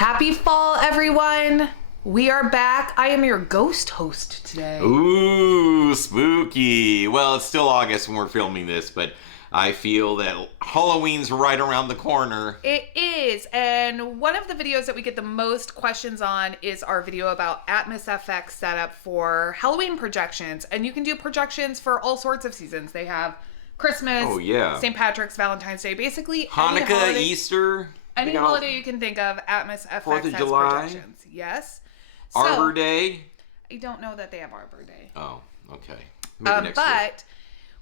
Happy fall, everyone. We are back. I am your ghost host today. Ooh, spooky. Well, it's still August when we're filming this, but I feel that Halloween's right around the corner. It is, and one of the videos that we get the most questions on is our video about Atmos FX setup for Halloween projections. And you can do projections for all sorts of seasons. They have Christmas, St. Patrick's, Valentine's Day, basically Hanukkah, any holiday, Easter. Any holiday you can think of, Atmos FX 4th of has July. projections. Yes. Arbor Day. I don't know that they have Arbor Day. Oh, okay. Maybe next year.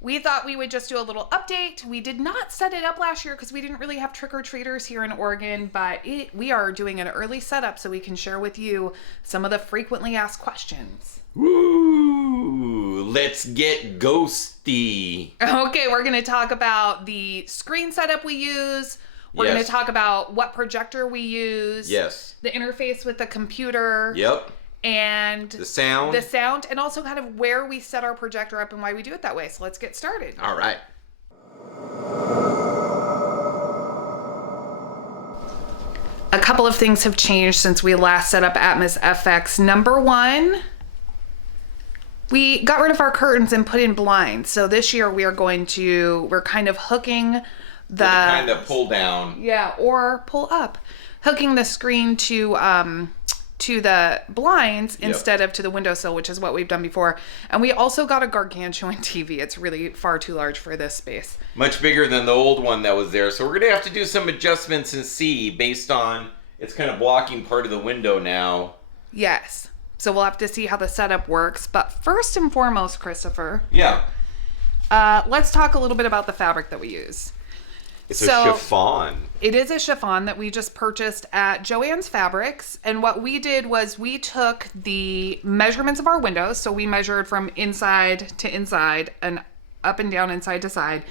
We thought we would just do a little update. We did not set it up last year because we didn't really have trick-or-treaters here in Oregon, but we are doing an early setup so we can share with you some of the frequently asked questions. Woo! Let's get ghosty. Okay, we're going to talk about the screen setup we use. We're going to talk about what projector we use. Yes. The interface with the computer. Yep. And the sound, and also kind of where we set our projector up and why we do it that way. So let's get started. All right. A couple of things have changed since we last set up Atmos FX. Number one, we got rid of our curtains and put in blinds. So this year we're kind of hooking the kind of pull down. Yeah, or pull up. Hooking the screen to the blinds instead of to the windowsill, which is what we've done before. And we also got a gargantuan TV. It's really far too large for this space. Much bigger than the old one that was there. So we're going to have to do some adjustments and see based on it's kind of blocking part of the window now. Yes. So we'll have to see how the setup works. But first and foremost, Christopher. Yeah. Let's talk a little bit about the fabric that we use. It's a chiffon. It is a chiffon that we just purchased at Joann's Fabrics. And what we did was we took the measurements of our windows. So we measured from inside to inside and up and down and side to side.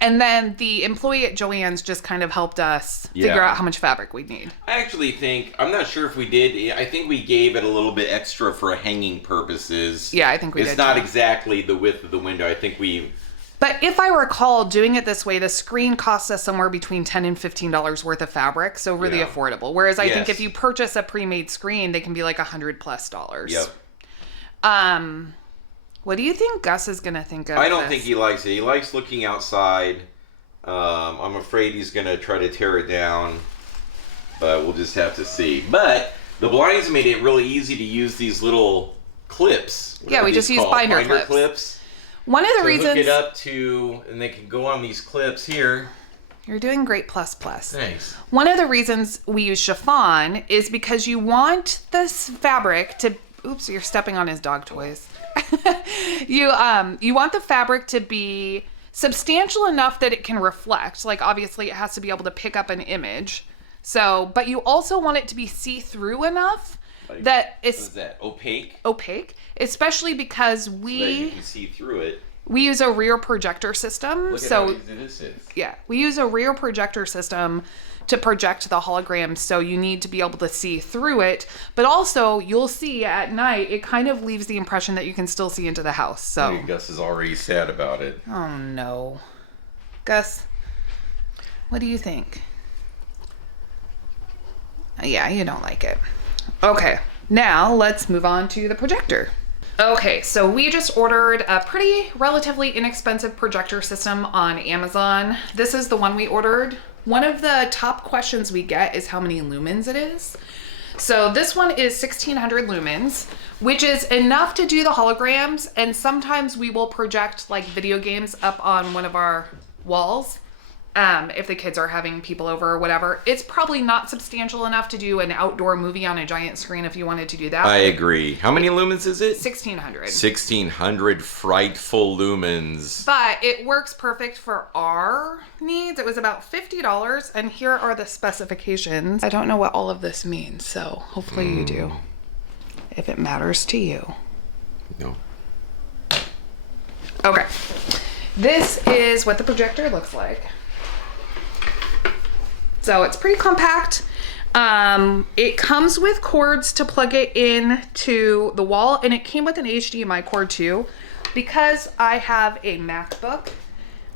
And then the employee at Joann's just kind of helped us figure out how much fabric we'd need. I actually think, I'm not sure if we did, I think we gave it a little bit extra for hanging purposes. Yeah, I think we did. It's not exactly the width of the window. I think we... But if I recall, doing it this way, the screen costs us somewhere between $10 and $15 worth of fabric, so really affordable. Whereas I think if you purchase a pre-made screen, they can be like $100+. Yep. What do you think Gus is going to think of I don't think he likes it. He likes looking outside. I'm afraid he's going to try to tear it down, but we'll just have to see. But the blinds made it really easy to use these little clips. Yeah, we just use binder clips. One of the reasons hook it up to, and they can go on these clips here. You're doing great, ++. Thanks. One of the reasons we use chiffon is because you want this fabric to. Oops, you're stepping on his dog toys. You want the fabric to be substantial enough that it can reflect. Like obviously, it has to be able to pick up an image. So, but you also want it to be see-through enough. That it's what is that? Opaque, especially because so that you can see through it. We use a rear projector system. Look at how easy this is. Yeah, we use a rear projector system to project the holograms, so you need to be able to see through it. But also, you'll see at night, it kind of leaves the impression that you can still see into the house. So Gus is already sad about it. Oh no, Gus, what do you think? Yeah, you don't like it. Okay, now let's move on to the projector. Okay, so we just ordered a relatively inexpensive projector system on Amazon. This is the one we ordered. One of the top questions we get is how many lumens it is. So this one is 1600 lumens, which is enough to do the holograms. And sometimes we will project like video games up on one of our walls. If the kids are having people over or whatever. It's probably not substantial enough to do an outdoor movie on a giant screen if you wanted to do that. I agree. How many lumens is it? 1600. 1600 frightful lumens. But it works perfect for our needs. It was about $50, and here are the specifications. I don't know what all of this means, so hopefully you do. If it matters to you. No. Okay. This is what the projector looks like. So it's pretty compact. It comes with cords to plug it in to the wall, and it came with an HDMI cord too. Because I have a MacBook,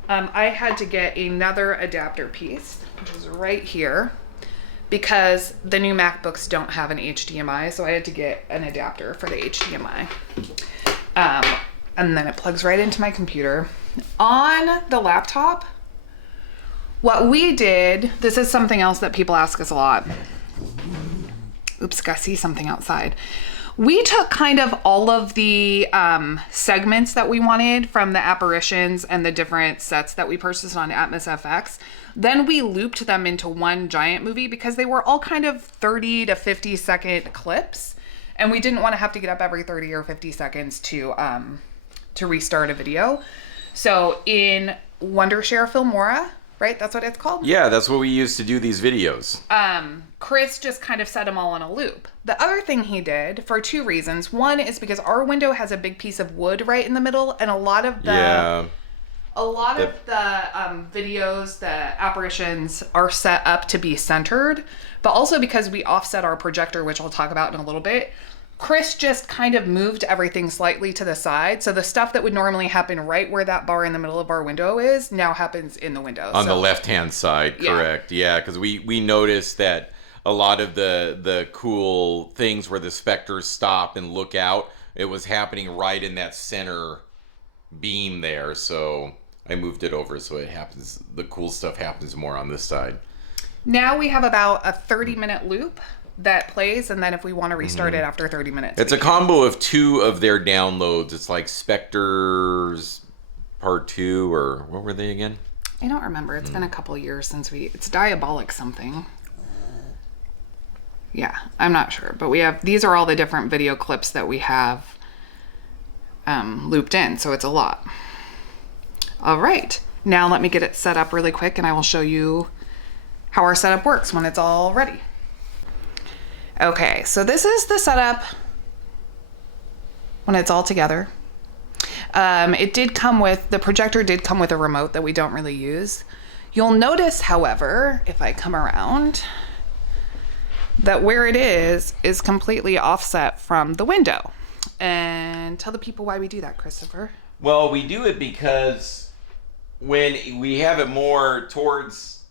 I had to get another adapter piece, which is right here. because the new MacBooks don't have an HDMI, so I had to get an adapter for the HDMI. And then it plugs right into my computer. On the laptop, what we did, this is something else that people ask us a lot. Oops, I see something outside. We took kind of all of the segments that we wanted from the apparitions and the different sets that we purchased on Atmos FX. Then we looped them into one giant movie because they were all kind of 30 to 50 second clips. And we didn't want to have to get up every 30 or 50 seconds to restart a video. So in Wondershare Filmora, right? That's what it's called? Yeah, that's what we use to do these videos. Chris just kind of set them all on a loop. The other thing he did for two reasons. One is because our window has a big piece of wood right in the middle, and a lot of the videos, the apparitions are set up to be centered, but also because we offset our projector, which I'll talk about in a little bit. Chris just kind of moved everything slightly to the side. So the stuff that would normally happen right where that bar in the middle of our window is now happens in the window. On the left-hand side, correct. Yeah, because we noticed that a lot of the cool things where the specters stop and look out, it was happening right in that center beam there. So I moved it over so it happens, the cool stuff happens more on this side. Now we have about a 30-minute loop that plays, and then if we want to restart it after 30 minutes. It's a combo of two of their downloads. It's like Spectres Part 2, or what were they again? I don't remember. It's been a couple years since it's Diabolic something. Yeah, I'm not sure. But these are all the different video clips that we have looped in, so it's a lot. All right. Now let me get it set up really quick, and I will show you how our setup works when it's all ready. Okay, so this is the setup when it's all together. The projector did come with a remote that we don't really use. You'll notice, however, if I come around, that where it is completely offset from the window. And tell the people why we do that, Christopher. Well, we do it because when we have it more towards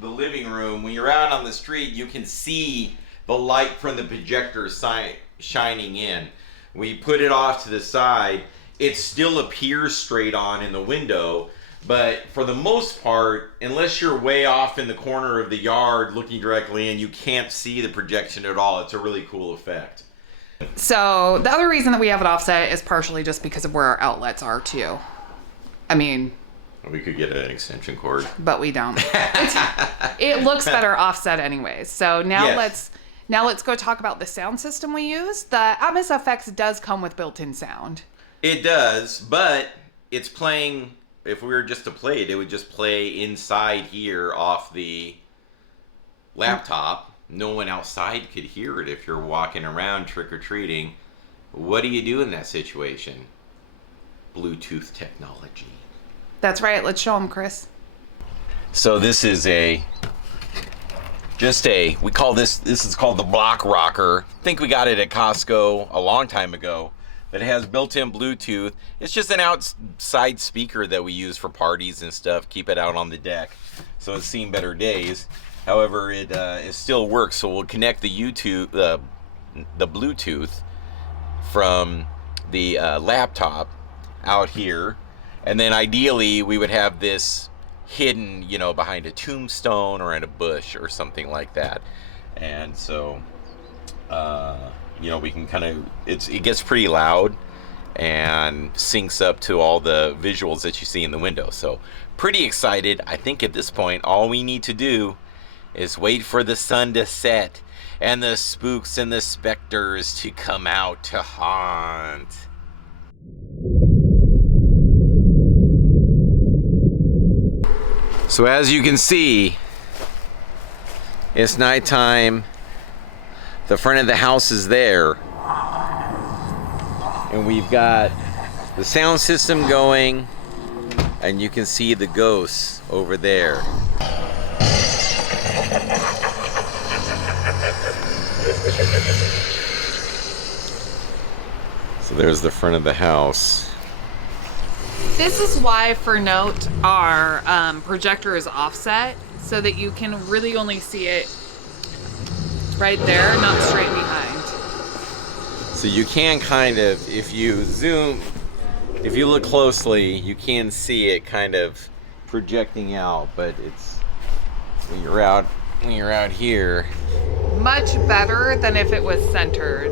the living room, when you're out on the street, you can see the light from the projector shining in. We put it off to the side, it still appears straight on in the window, but for the most part, unless you're way off in the corner of the yard looking directly in, you can't see the projection at all. It's a really cool effect. So the other reason that we have it offset is partially just because of where our outlets are too. I mean, we could get an extension cord, but we don't. It looks better offset anyways. So now let's go talk about the sound system we use. The Atmos FX does come with built-in sound. It does, but it's playing, if we were just to play it, it would just play inside here off the laptop. No one outside could hear it if you're walking around trick-or-treating. What do you do in that situation? Bluetooth technology. That's right. Let's show them, Chris. So this is we call this is called the Block Rocker. I think we got it at Costco a long time ago, but it has built-in Bluetooth. It's just an outside speaker that we use for parties and stuff, keep it out on the deck, so it's seen better days. However, it still works, so we'll connect the Bluetooth from the laptop out here, and then ideally we would have this hidden, behind a tombstone or in a bush or something like that. And so, we can kind of, it gets pretty loud and syncs up to all the visuals that you see in the window. So pretty excited. I think at this point, all we need to do is wait for the sun to set and the spooks and the specters to come out to haunt. So as you can see, it's nighttime. The front of the house is there. And we've got the sound system going, and you can see the ghosts over there. So there's the front of the house. This is why, for note, our projector is offset, so that you can really only see it Right there, not straight behind. So you can kind of, if you zoom, if you look closely, you can see it kind of projecting out, but it's when you're out here. Much better than if it was centered.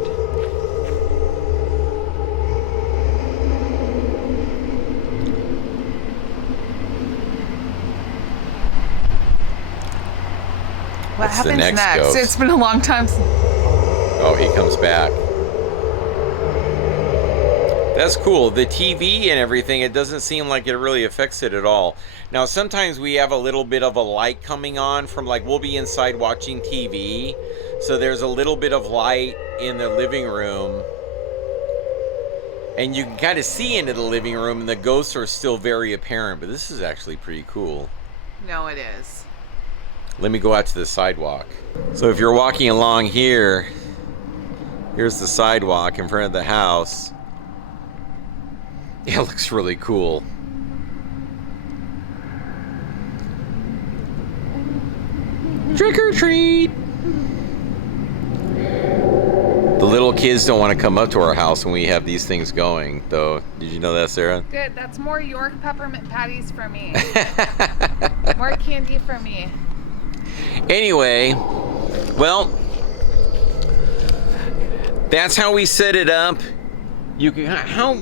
What What's the happens next next? ghost? It's been a long time since... Oh, he comes back. That's cool. The TV and everything, it doesn't seem like it really affects it at all. Now, sometimes we have a little bit of a light coming on from, like, we'll be inside watching TV. So there's a little bit of light in the living room. And you can kind of see into the living room, and the ghosts are still very apparent. But this is actually pretty cool. No, it is. Let me go out to the sidewalk. So if you're walking along here, here's the sidewalk in front of the house. It looks really cool. Trick or treat! The little kids don't want to come up to our house when we have these things going, though. Did you know that, Sarah? Good. That's more York peppermint patties for me. More candy for me. Anyway, well, that's how we set it up. You can,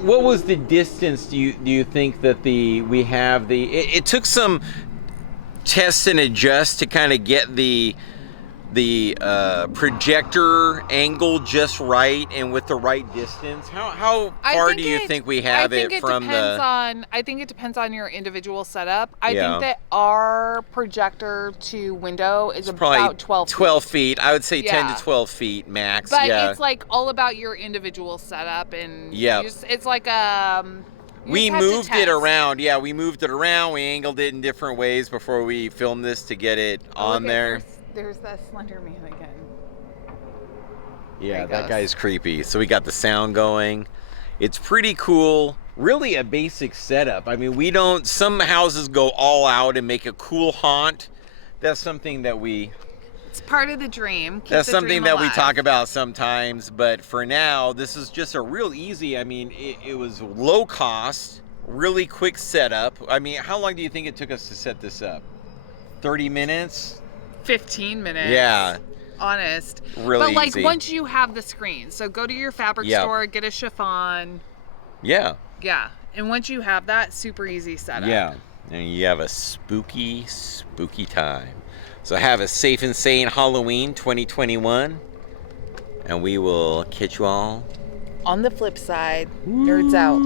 what was the distance do you think that it took some test and adjust to kind of get the projector angle just right and with the right distance? How far do you think we have it from the... I think it depends on your individual setup. I Yeah. think that our projector to window is Probably about 12 feet. 12 feet. I would say 10 Yeah. to 12 feet max. But Yeah. it's like all about your individual setup, and Yep. it's like We moved it around. Yeah, we moved it around. We angled it in different ways before we filmed this to get it on there. There's that Slender Man again. Yeah, There he that goes. guy's creepy. So we got the sound going. It's pretty cool. Really a basic setup. I mean, some houses go all out and make a cool haunt. That's something that It's part of the dream. Keep That's the something dream that we alive. talk about sometimes, but for now, this is just a real easy, it was low cost, really quick setup. I mean, how long do you think it took us to set this up? 30 minutes? 15 minutes. Yeah. Honest. Really But like easy. once you have the screen, so go to your fabric Yep. store, get a chiffon. Yeah. Yeah. And once you have that, super easy setup. Yeah. And you have a spooky, spooky time. So have a safe and sane Halloween 2021. And we will catch you all On the flip side, nerds out.